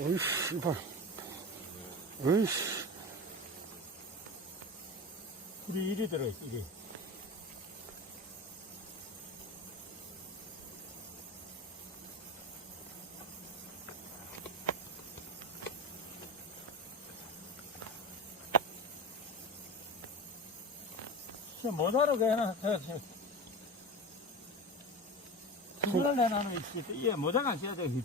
어이씨, 이봐. 어이씨. 불이 이리 들어있어, 이리. 못하러 그냥, 그걸 내놔놓으면, 얘 모자가 안 써야 돼.